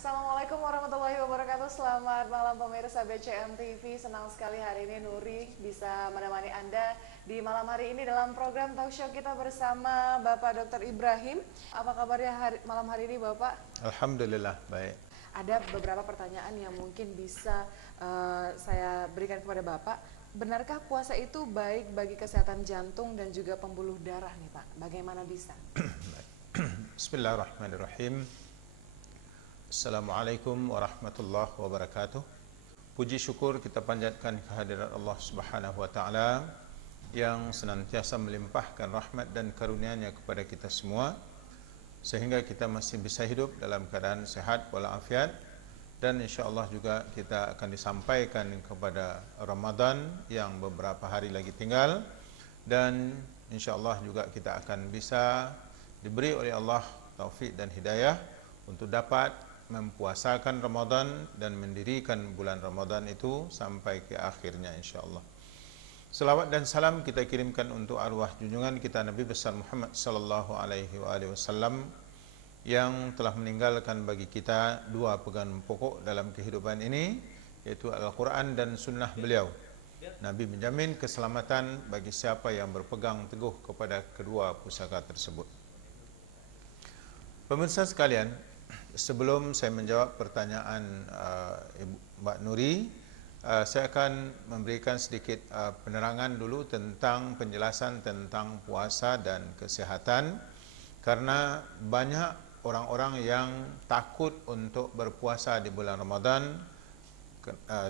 Assalamualaikum warahmatullahi wabarakatuh. Selamat malam pemirsa BCM TV. Senang sekali hari ini Nuri bisa menemani Anda di malam hari ini dalam program talk show kita bersama Bapak Dr. Ibrahim. Apa kabarnya malam hari ini Bapak? Alhamdulillah, baik. Ada beberapa pertanyaan yang mungkin bisa saya berikan kepada Bapak. Benarkah puasa itu baik bagi kesehatan jantung dan juga pembuluh darah nih Pak? Bagaimana bisa? Bismillahirrahmanirrahim. Assalamualaikum warahmatullahi wabarakatuh. Puji syukur kita panjatkan kehadirat Allah Subhanahu wa taala yang senantiasa melimpahkan rahmat dan karunia-Nya kepada kita semua sehingga kita masih bisa hidup dalam keadaan sehat walafiat, dan insya-Allah juga kita akan disampaikan kepada Ramadan yang beberapa hari lagi tinggal, dan insya-Allah juga kita akan bisa diberi oleh Allah taufik dan hidayah untuk dapat mempuasakan Ramadan dan mendirikan bulan Ramadan itu sampai ke akhirnya insya-Allah. Selawat dan salam kita kirimkan untuk arwah junjungan kita Nabi besar Muhammad sallallahu alaihi wasallam yang telah meninggalkan bagi kita dua pegangan pokok dalam kehidupan ini, yaitu Al-Quran dan sunnah beliau. Nabi menjamin keselamatan bagi siapa yang berpegang teguh kepada kedua pusaka tersebut. Pemirsa sekalian, sebelum saya menjawab pertanyaan Mbak Nuri, saya akan memberikan sedikit penerangan dulu tentang penjelasan tentang puasa dan kesehatan, karena banyak orang-orang yang takut untuk berpuasa di bulan Ramadan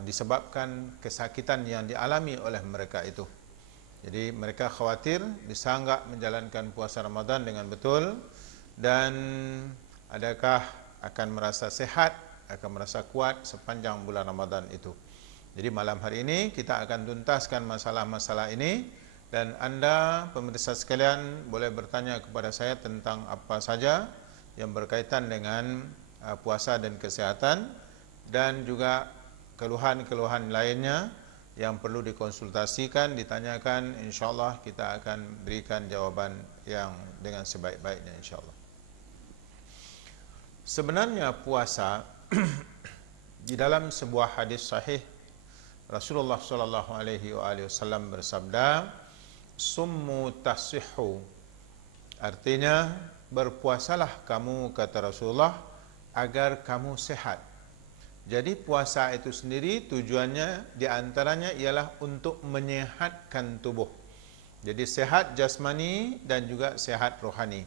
disebabkan kesakitan yang dialami oleh mereka itu. Jadi mereka khawatir bisa enggak menjalankan puasa Ramadan dengan betul, dan adakah akan merasa sehat, akan merasa kuat sepanjang bulan Ramadan itu. Jadi malam hari ini kita akan tuntaskan masalah-masalah ini, dan Anda pemirsa sekalian boleh bertanya kepada saya tentang apa saja yang berkaitan dengan puasa dan kesehatan, dan juga keluhan-keluhan lainnya yang perlu dikonsultasikan, ditanyakan. InsyaAllah kita akan berikan jawaban yang dengan sebaik-baiknya insyaAllah. Sebenarnya puasa di dalam sebuah hadis sahih Rasulullah sallallahu alaihi wasallam bersabda, "Summu tasihhu." Artinya, berpuasalah kamu, kata Rasulullah, agar kamu sehat. Jadi puasa itu sendiri tujuannya diantaranya ialah untuk menyehatkan tubuh. Jadi sehat jasmani dan juga sehat rohani.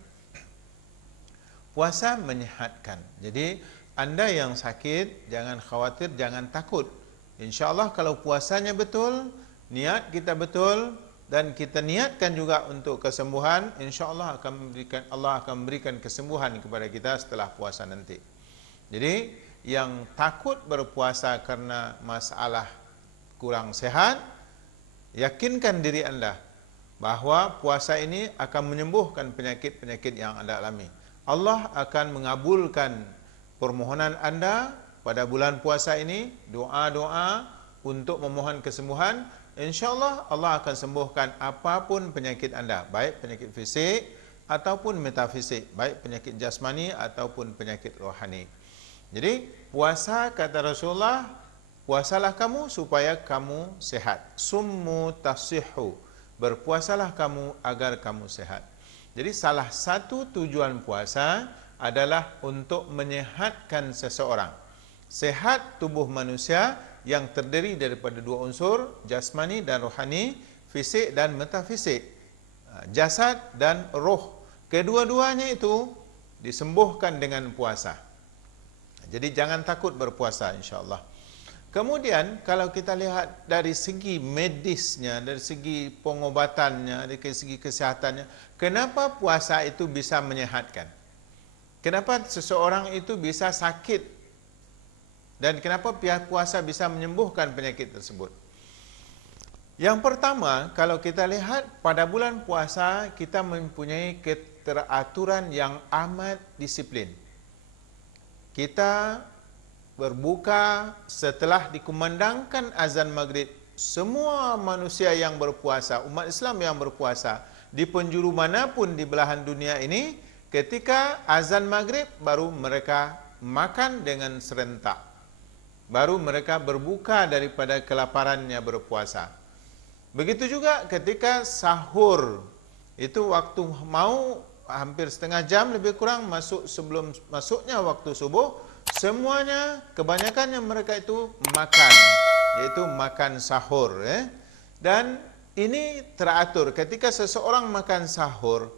Puasa menyehatkan. Jadi Anda yang sakit jangan khawatir, jangan takut. InsyaAllah kalau puasanya betul, niat kita betul, dan kita niatkan juga untuk kesembuhan, insyaAllah Allah akan memberikan kesembuhan kepada kita setelah puasa nanti. Jadi yang takut berpuasa karena masalah kurang sehat, yakinkan diri Anda bahawa puasa ini akan menyembuhkan penyakit-penyakit yang Anda alami. Allah akan mengabulkan permohonan Anda pada bulan puasa ini, doa-doa untuk memohon kesembuhan. InsyaAllah Allah akan sembuhkan apapun penyakit Anda, baik penyakit fisik ataupun metafisik, baik penyakit jasmani ataupun penyakit rohani. Jadi puasa, kata Rasulullah, puasalah kamu supaya kamu sehat. Summu tasihhu, berpuasalah kamu agar kamu sehat. Jadi salah satu tujuan puasa adalah untuk menyehatkan seseorang. Sehat tubuh manusia yang terdiri daripada dua unsur, jasmani dan rohani, fisik dan metafisik, jasad dan roh. Kedua-duanya itu disembuhkan dengan puasa. Jadi jangan takut berpuasa insyaAllah. Kemudian kalau kita lihat dari segi medisnya, dari segi pengobatannya, dari segi kesehatannya, kenapa puasa itu bisa menyehatkan? Kenapa seseorang itu bisa sakit? Dan kenapa puasa bisa menyembuhkan penyakit tersebut? Yang pertama, kalau kita lihat pada bulan puasa, kita mempunyai keteraturan yang amat disiplin. Kita berbuka setelah dikumandangkan azan maghrib. Semua manusia yang berpuasa, umat Islam yang berpuasa di penjuru manapun di belahan dunia ini, ketika azan maghrib baru mereka makan dengan serentak. Baru mereka berbuka daripada kelaparannya berpuasa. Begitu juga ketika sahur, itu waktu mau hampir setengah jam lebih kurang masuk sebelum masuknya waktu subuh, semuanya kebanyakannya mereka itu makan, yaitu makan sahur. Dan ini teratur. Ketika seseorang makan sahur,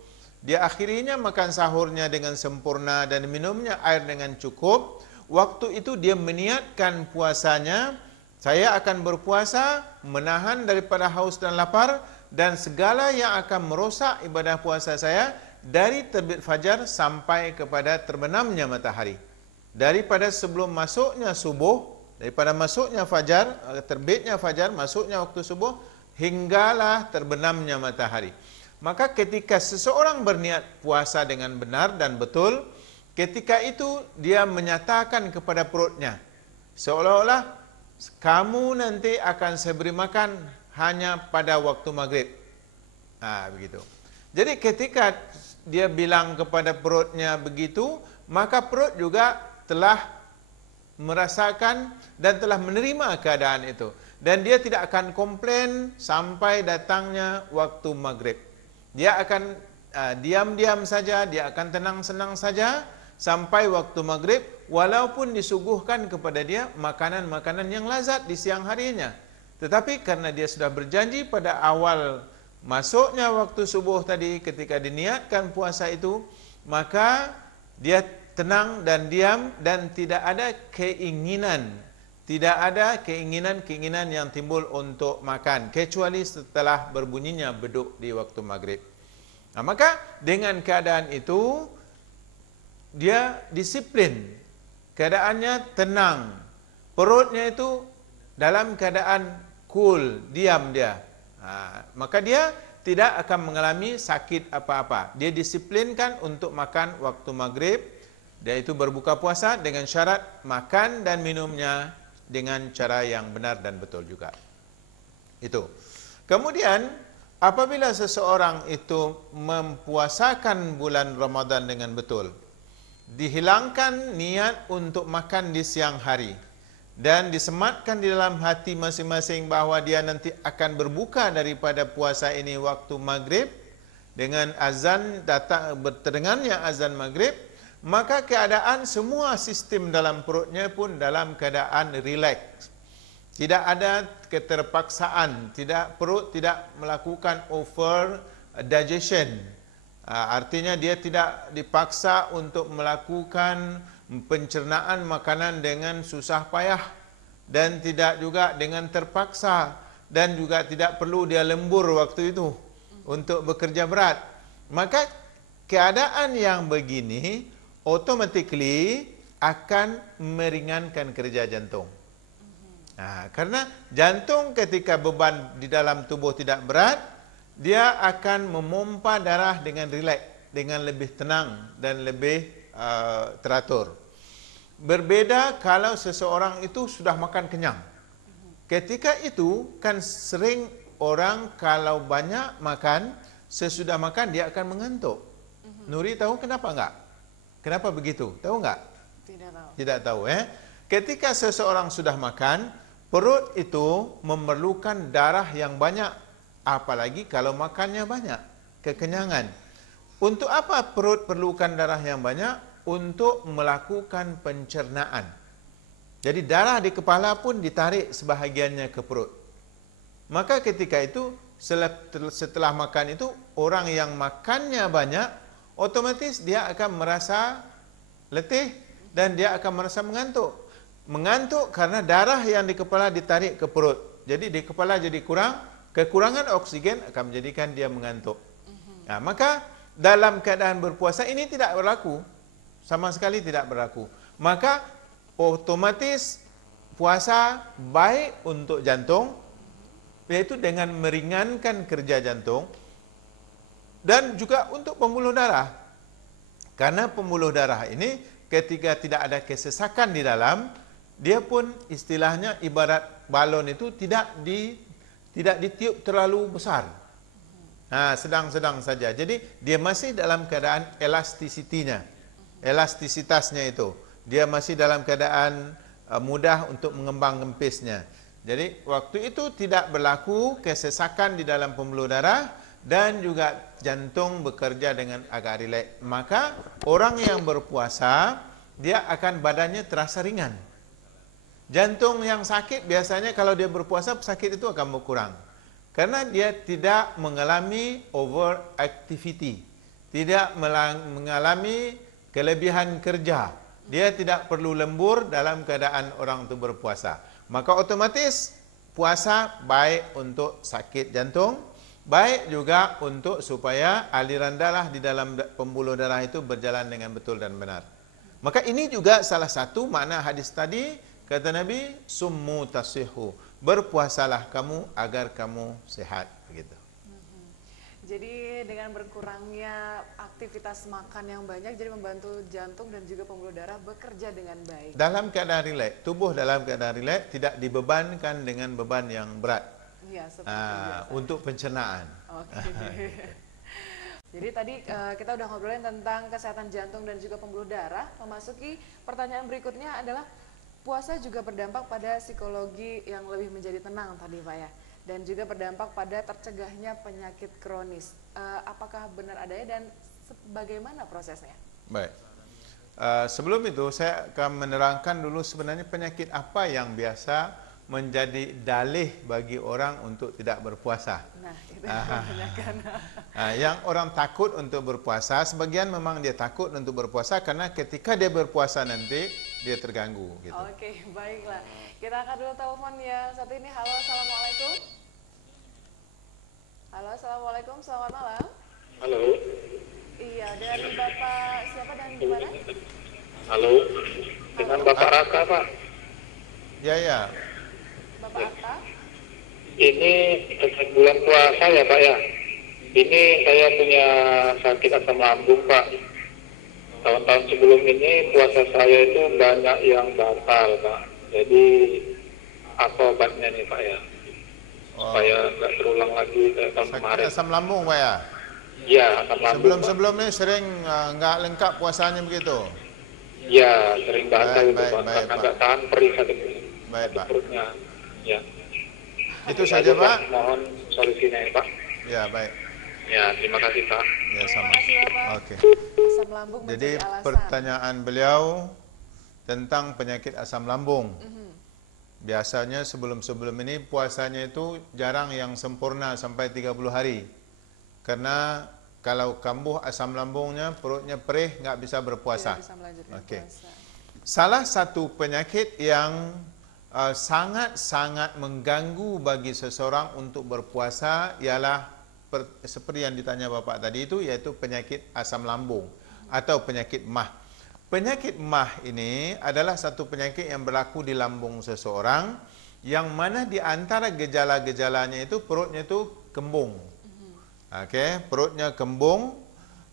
dia akhirnya makan sahurnya dengan sempurna dan minumnya air dengan cukup. Waktu itu dia meniatkan puasanya, saya akan berpuasa menahan daripada haus dan lapar dan segala yang akan merosak ibadah puasa saya dari terbit fajar sampai kepada terbenamnya matahari. Daripada sebelum masuknya subuh, daripada masuknya fajar, terbitnya fajar, masuknya waktu subuh, hinggalah terbenamnya matahari. Maka ketika seseorang berniat puasa dengan benar dan betul, ketika itu dia menyatakan kepada perutnya, seolah-olah kamu nanti akan saya beri makan hanya pada waktu maghrib. Begitu. Jadi ketika dia bilang kepada perutnya begitu, maka perut juga telah merasakan dan telah menerima keadaan itu. Dan dia tidak akan komplain sampai datangnya waktu maghrib. Dia akan diam-diam saja, dia akan tenang-senang saja sampai waktu maghrib, walaupun disuguhkan kepada dia makanan-makanan yang lazat di siang harinya. Tetapi karena dia sudah berjanji pada awal masuknya waktu subuh tadi ketika diniatkan puasa itu, maka dia tenang dan diam dan tidak ada keinginan, keinginan yang timbul untuk makan kecuali setelah berbunyinya beduk di waktu maghrib. Maka dengan keadaan itu dia disiplin, keadaannya tenang, perutnya itu dalam keadaan cool, diam dia. Maka dia tidak akan mengalami sakit apa-apa. Dia disiplinkan untuk makan waktu maghrib, dia itu berbuka puasa dengan syarat makan dan minumnya dengan cara yang benar dan betul juga. Itu. Kemudian apabila seseorang itu mempuasakan bulan Ramadan dengan betul, dihilangkan niat untuk makan di siang hari dan disematkan di dalam hati masing-masing bahawa dia nanti akan berbuka daripada puasa ini waktu maghrib dengan azan datang, berterdengarnya azan maghrib, maka keadaan semua sistem dalam perutnya pun dalam keadaan rileks. Tidak ada keterpaksaan, perut tidak melakukan over digestion. Artinya dia tidak dipaksa untuk melakukan pencernaan makanan dengan susah payah dan tidak juga dengan terpaksa dan juga tidak perlu dia lembur waktu itu untuk bekerja berat. Maka keadaan yang begini automatically akan meringankan kerja jantung. Karena jantung ketika beban di dalam tubuh tidak berat, dia akan memompa darah dengan rileks, dengan lebih tenang dan lebih teratur. Berbeda kalau seseorang itu sudah makan kenyang. Ketika itu kan sering orang kalau banyak makan, sesudah makan dia akan mengantuk. Nuri tahu kenapa enggak? Kenapa begitu? Tahu enggak? Tidak tahu. Tidak tahu. Ketika seseorang sudah makan, perut itu memerlukan darah yang banyak. Apalagi kalau makannya banyak, kekenyangan. Untuk apa perut perlukan darah yang banyak? Untuk melakukan pencernaan. Jadi darah di kepala pun ditarik sebahagiannya ke perut. Maka ketika itu, setelah makan itu, orang yang makannya banyak, otomatis dia akan merasa letih dan dia akan merasa mengantuk. Mengantuk karena darah yang di kepala ditarik ke perut. Jadi di kepala jadi kurang, kekurangan oksigen akan menjadikan dia mengantuk. Maka dalam keadaan berpuasa ini tidak berlaku. Sama sekali tidak berlaku. Maka otomatis puasa baik untuk jantung, yaitu dengan meringankan kerja jantung, dan juga untuk pembuluh darah. Karena pembuluh darah ini ketika tidak ada kesesakan di dalam, dia pun istilahnya ibarat balon itu tidak ditiup terlalu besar. Sedang-sedang saja. Jadi dia masih dalam keadaan elastisitinya, elastisitasnya itu. dia masih dalam keadaan mudah untuk mengembang kempisnya. Jadi waktu itu tidak berlaku kesesakan di dalam pembuluh darah dan juga jantung bekerja dengan agak rileks. Maka orang yang berpuasa dia akan badannya terasa ringan. Jantung yang sakit biasanya kalau dia berpuasa sakit itu akan berkurang. Karena dia tidak mengalami overactivity. Tidak mengalami kelebihan kerja. Dia tidak perlu lembur dalam keadaan orang itu berpuasa. Maka otomatis puasa baik untuk sakit jantung, baik juga untuk supaya aliran darah di dalam pembuluh darah itu berjalan dengan betul dan benar. Maka ini juga salah satu makna hadis tadi, kata Nabi, summu tasihu, berpuasalah kamu agar kamu sehat, begitu. Jadi dengan berkurangnya aktivitas makan yang banyak jadi membantu jantung dan juga pembuluh darah bekerja dengan baik. Dalam keadaan rileks, tubuh dalam keadaan rileks tidak dibebankan dengan beban yang berat. Ya, seperti biasa. Untuk pencernaan. Oke. Jadi tadi kita udah ngobrolin tentang kesehatan jantung dan juga pembuluh darah. Memasuki pertanyaan berikutnya adalah puasa juga berdampak pada psikologi yang lebih menjadi tenang tadi Pak ya. Dan juga berdampak pada tercegahnya penyakit kronis. Apakah benar adanya dan bagaimana prosesnya? Baik. Sebelum itu saya akan menerangkan dulu sebenarnya penyakit apa yang biasa menjadi dalih bagi orang untuk tidak berpuasa. Nah, itu yang kebanyakan. Yang orang takut untuk berpuasa, sebagian memang dia takut untuk berpuasa karena ketika dia berpuasa nanti dia terganggu. Gitu. Oke, baiklah. Kita akan dulu telepon ya satu ini. Halo, assalamualaikum. Halo, assalamualaikum. Selamat malam. Halo. Iya, dari Bapak siapa dan di mana? Halo. Dengan Bapak Raka, Pak. Ya. Bapak Atta. Ini dekat bulan puasa ya, Pak ya. Ini saya punya sakit asam lambung, Pak. Tahun-tahun sebelum ini puasa saya itu banyak yang batal, Pak. Jadi apa obatnya nih, Pak ya? Supaya nggak terulang lagi tahun kemarin. Asam lambung Pak ya? Ya, asam lambung. Sebelum-sebelumnya sering nggak lengkap puasanya begitu? Ya, sering batal itu, Pak. Baik, Karena nggak tahan perih satu Pak. perutnya. Ya. Itu saja, Pak. Mohon solusinya ya, Pak. Ya, baik. Ya, terima kasih, Pak. Ya, sama. Terima kasih, Bapak. Oke. Asam lambung Jadi menjadi alasan. pertanyaan beliau tentang penyakit asam lambung. Biasanya sebelum-sebelum ini puasanya itu jarang yang sempurna sampai 30 hari. Karena kalau kambuh asam lambungnya, perutnya perih, nggak bisa berpuasa. Tidak bisa melanjutkan Okey. puasa. Salah satu penyakit yang sangat-sangat mengganggu bagi seseorang untuk berpuasa ialah seperti yang ditanya Bapak tadi itu, iaitu penyakit asam lambung atau penyakit MAH. Penyakit MAH ini adalah satu penyakit yang berlaku di lambung seseorang yang mana di antara gejala-gejalanya itu perutnya itu kembung. Okey, perutnya kembung,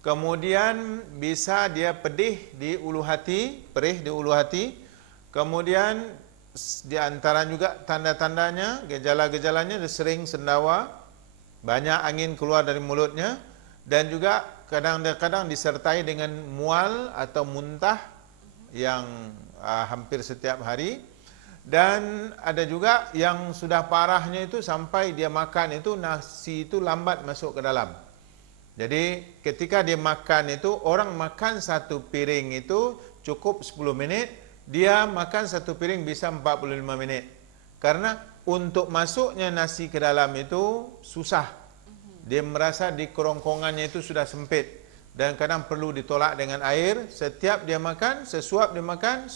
kemudian bisa dia pedih di ulu hati, perih di ulu hati, kemudian di antara juga tanda-tandanya, gejala-gejalanya dia sering sendawa, banyak angin keluar dari mulutnya, dan juga kadang-kadang disertai dengan mual atau muntah yang hampir setiap hari. Dan ada juga yang sudah parahnya itu sampai dia makan itu nasi itu lambat masuk ke dalam. Jadi ketika dia makan itu, orang makan satu piring itu cukup 10 menit, dia makan satu piring bisa 45 menit. Karena untuk masuknya nasi ke dalam itu susah. Dia merasa di kerongkongannya itu sudah sempit dan kadang perlu ditolak dengan air. Setiap dia makan, sesuap dia makan,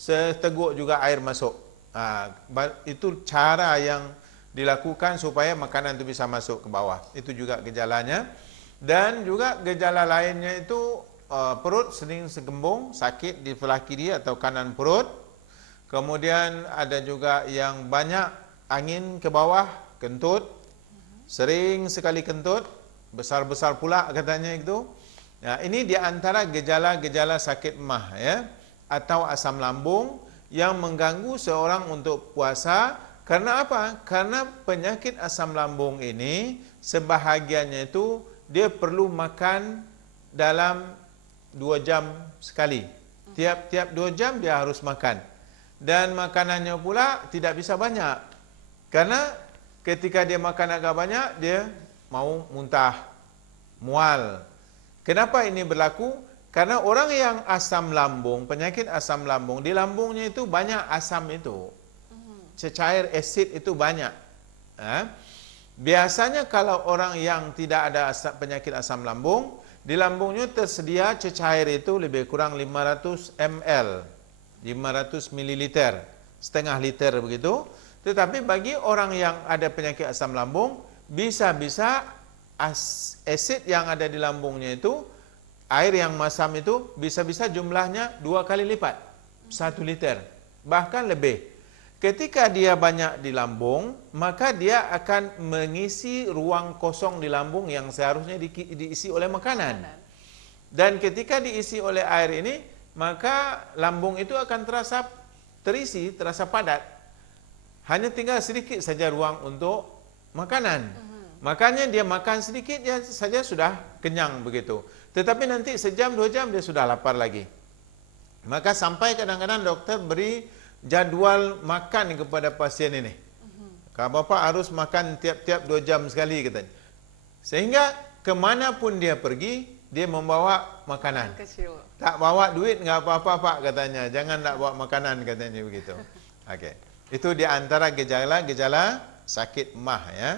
seteguk juga air masuk. Itu cara yang dilakukan supaya makanan itu bisa masuk ke bawah. Itu juga gejalanya. Dan juga gejala lainnya itu perut sering segembung, sakit di sebelah kiri atau kanan perut. Kemudian ada juga yang banyak angin ke bawah, kentut. Sering sekali kentut, besar-besar pula katanya itu. Nah, ini di antara gejala-gejala sakit MAH ya, atau asam lambung yang mengganggu seorang untuk puasa. Karena apa? Karena penyakit asam lambung ini sebahagiannya itu dia perlu makan dalam 2 jam sekali. Tiap-tiap 2 jam dia harus makan. Dan makanannya pula tidak bisa banyak. Karena ketika dia makan agak banyak, dia mau muntah, mual. Kenapa ini berlaku? Karena orang yang asam lambung, penyakit asam lambung, di lambungnya itu banyak asam itu. Cecair asid itu banyak. Biasanya kalau orang yang tidak ada penyakit asam lambung, di lambungnya tersedia cecair itu lebih kurang 500 ml, 500 mililiter, setengah liter begitu. Tetapi bagi orang yang ada penyakit asam lambung, bisa-bisa asid yang ada di lambungnya itu, air yang masam itu, bisa-bisa jumlahnya 2 kali lipat, 1 liter, bahkan lebih. Ketika dia banyak di lambung, maka dia akan mengisi ruang kosong di lambung yang seharusnya diisi oleh makanan. Dan ketika diisi oleh air ini, maka lambung itu akan terisi, terasa padat. Hanya tinggal sedikit saja ruang untuk makanan. Makanya dia makan sedikit saja sudah kenyang begitu. Tetapi nanti sejam 2 jam dia sudah lapar lagi. Maka sampai kadang-kadang dokter beri jadwal makan kepada pasien ini. Kalau Bapak harus makan tiap-tiap 2 jam sekali katanya. Sehingga kemanapun dia pergi, dia membawa makanan. Kecil. Tak bawa duit enggak apa-apa Pak katanya. Jangan tak bawa makanan katanya begitu. Okey. Itu di antara gejala-gejala sakit emah ya.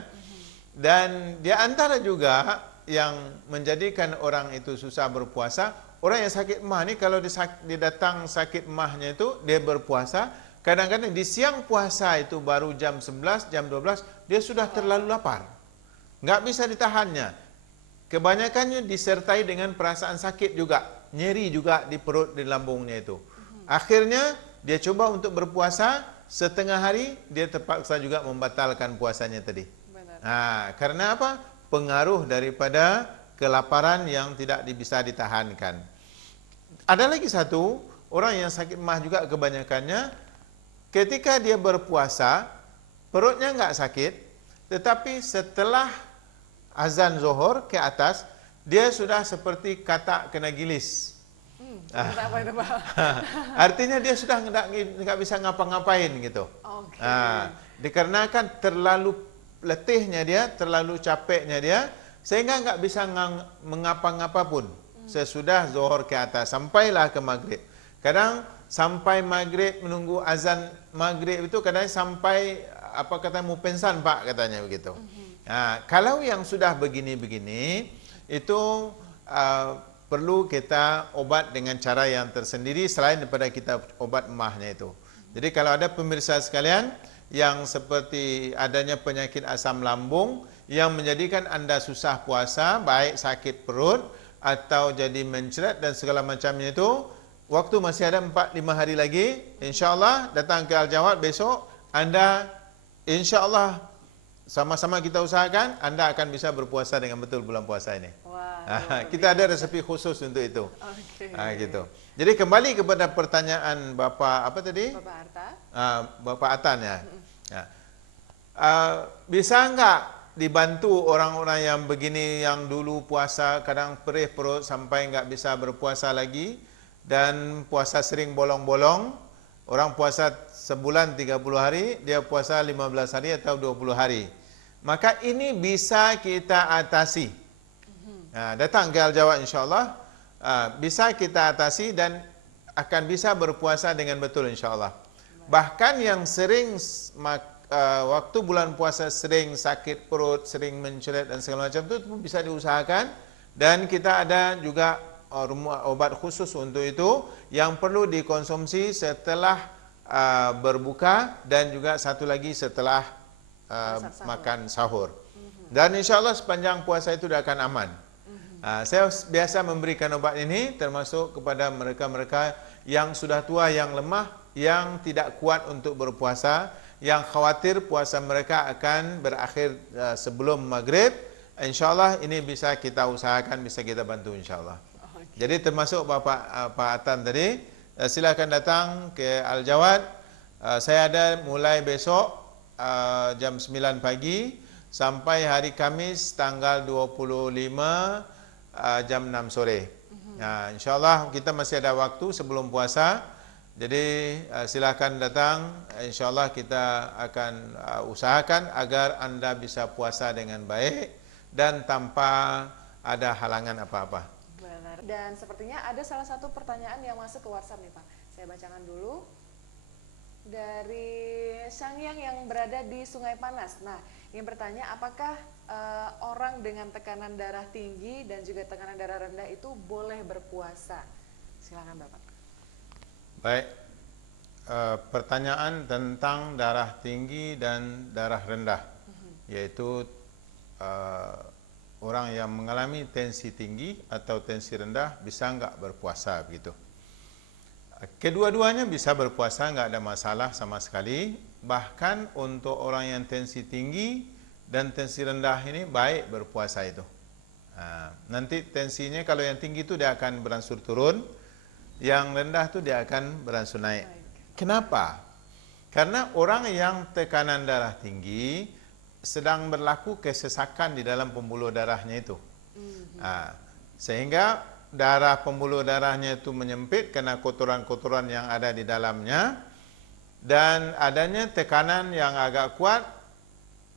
Dan di antara juga yang menjadikan orang itu susah berpuasa, orang yang sakit emah ni kalau dia datang sakit emahnya itu, dia berpuasa, kadang-kadang di siang puasa itu baru jam 11, jam 12, dia sudah terlalu lapar. Enggak bisa ditahannya. Kebanyakannya disertai dengan perasaan sakit juga, nyeri juga di perut, di lambungnya itu. Akhirnya dia coba untuk berpuasa, setengah hari dia terpaksa juga membatalkan puasanya tadi. Karena apa? Pengaruh daripada kelaparan yang tidak bisa ditahankan. Ada lagi satu, orang yang sakit emah juga kebanyakannya, ketika dia berpuasa, perutnya enggak sakit, tetapi setelah azan zuhur ke atas, dia sudah seperti katak kena gilis. Apa itu, Pak? Artinya dia sudah enggak bisa ngapa-ngapain gitu. Dikarenakan terlalu letihnya dia, terlalu capeknya dia, sehingga enggak bisa mengapa-ngapa pun. Sesudah zuhur ke atas, sampailah ke maghrib. Kadang sampai maghrib, menunggu azan maghrib itu kadang sampai apa kata mu pensan Pak katanya begitu. Kalau yang sudah begini-begini itu perlu kita obat dengan cara yang tersendiri selain daripada kita obat emahnya itu. Jadi kalau ada pemirsa sekalian yang seperti adanya penyakit asam lambung yang menjadikan anda susah puasa, baik sakit perut atau jadi mencret dan segala macamnya itu, waktu masih ada 4-5 hari lagi, insyaAllah datang ke Al-Jawad besok, anda insyaAllah sama-sama kita usahakan, anda akan bisa berpuasa dengan betul bulan puasa ini. Kita ada resepi khusus untuk itu. Gitu. Jadi kembali kepada pertanyaan Bapak apa tadi? Bapak Arta. Bapak Atan ya. Bisa enggak dibantu orang-orang yang begini, yang dulu puasa kadang perih perut sampai enggak bisa berpuasa lagi, dan puasa sering bolong-bolong. Orang puasa sebulan 30 hari, dia puasa 15 hari atau 20 hari. Maka ini bisa kita atasi. Datang ke Al-Jawad insyaAllah, bisa kita atasi dan akan bisa berpuasa dengan betul insyaAllah. Bahkan yang sering waktu bulan puasa sering sakit perut, sering mencret dan segala macam itu bisa diusahakan, dan kita ada juga obat khusus untuk itu yang perlu dikonsumsi setelah berbuka dan juga satu lagi setelah makan sahur. Dan insyaAllah sepanjang puasa itu akan aman. Saya biasa memberikan obat ini termasuk kepada mereka-mereka yang sudah tua, yang lemah, yang tidak kuat untuk berpuasa, yang khawatir puasa mereka akan berakhir sebelum maghrib. InsyaAllah ini bisa kita usahakan, bisa kita bantu insyaAllah. Jadi termasuk Pak Atan tadi, silakan datang ke Al-Jawad. Saya ada mulai besok jam 9 pagi sampai hari Kamis tanggal 25 jam 6 sore. Nah, insyaallah kita masih ada waktu sebelum puasa. Jadi silakan datang. Insyaallah kita akan usahakan agar Anda bisa puasa dengan baik dan tanpa ada halangan apa-apa. Benar. Dan sepertinya ada salah satu pertanyaan yang masuk ke WhatsApp nih Pak. Saya bacakan dulu. Dari Sangyang yang berada di Sungai Panas. Nah, ingin bertanya apakah orang dengan tekanan darah tinggi dan juga tekanan darah rendah itu boleh berpuasa? Silakan Bapak. Baik, pertanyaan tentang darah tinggi dan darah rendah, yaitu orang yang mengalami tensi tinggi atau tensi rendah bisa enggak berpuasa begitu. Kedua-duanya bisa berpuasa, enggak ada masalah sama sekali. Bahkan untuk orang yang tensi tinggi dan tensi rendah ini baik berpuasa itu. Nanti tensinya kalau yang tinggi itu dia akan berangsur turun, yang rendah itu dia akan berangsur naik. Kenapa? Karena orang yang tekanan darah tinggi sedang berlaku kesesakan di dalam pembuluh darahnya itu. Sehingga darah pembuluh darahnya itu menyempit karena kotoran-kotoran yang ada di dalamnya, dan adanya tekanan yang agak kuat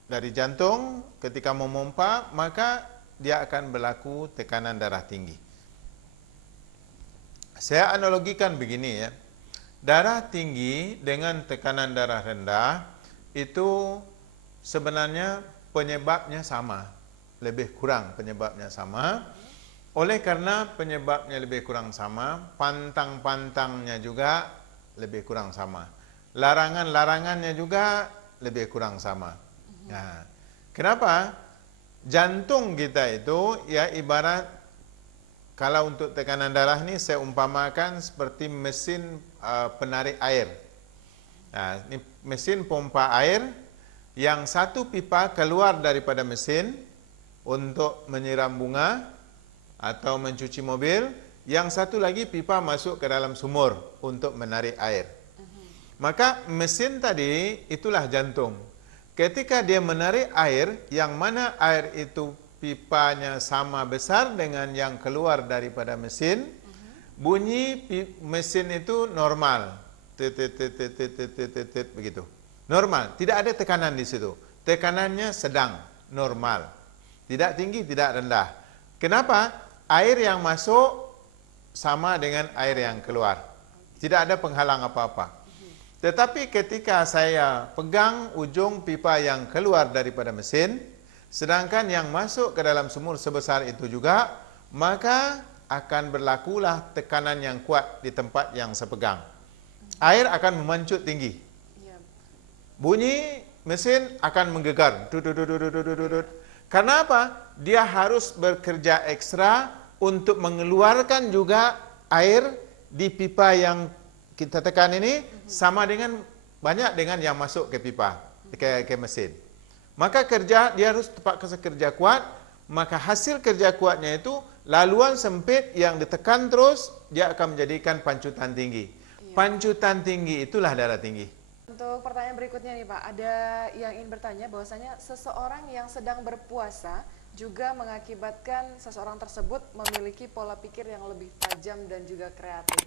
dari jantung ketika memompa, maka dia akan berlaku tekanan darah tinggi. Saya analogikan begini ya, darah tinggi dengan tekanan darah rendah itu sebenarnya penyebabnya sama, lebih kurang penyebabnya sama. Oleh karena penyebabnya lebih kurang sama, pantang-pantangnya juga lebih kurang sama. Larangan-larangannya juga lebih kurang sama. Nah, kenapa? Jantung kita itu ya ibarat, kalau untuk tekanan darah ini saya umpamakan seperti mesin penarik air. Nah, ini mesin pompa air yang satu pipa keluar daripada mesin untuk menyiram bunga atau mencuci mobil, yang satu lagi pipa masuk ke dalam sumur untuk menarik air. Maka mesin tadi itulah jantung. Ketika dia menarik air, yang mana air itu pipanya sama besar dengan yang keluar daripada mesin, bunyi mesin itu normal, begitu. Normal, tidak ada tekanan di situ. Tekanannya sedang, normal. Tidak tinggi, tidak rendah. Kenapa? Air yang masuk sama dengan air yang keluar. Tidak ada penghalang apa-apa. Tetapi ketika saya pegang ujung pipa yang keluar daripada mesin, sedangkan yang masuk ke dalam sumur sebesar itu juga, maka akan berlakulah tekanan yang kuat di tempat yang saya pegang. Air akan memancut tinggi. Bunyi mesin akan menggegar. Karena apa? Dia harus bekerja ekstra untuk mengeluarkan juga air di pipa yang kita tekan ini sama dengan banyak dengan yang masuk ke pipa, ke mesin. Maka dia harus kerja kuat, maka hasil kerja kuatnya itu laluan sempit yang ditekan terus, dia akan menjadikan pancutan tinggi. Pancutan tinggi itulah darah tinggi. Untuk pertanyaan berikutnya nih Pak, ada yang ingin bertanya bahwasanya seseorang yang sedang berpuasa juga mengakibatkan seseorang tersebut memiliki pola pikir yang lebih tajam dan juga kreatif.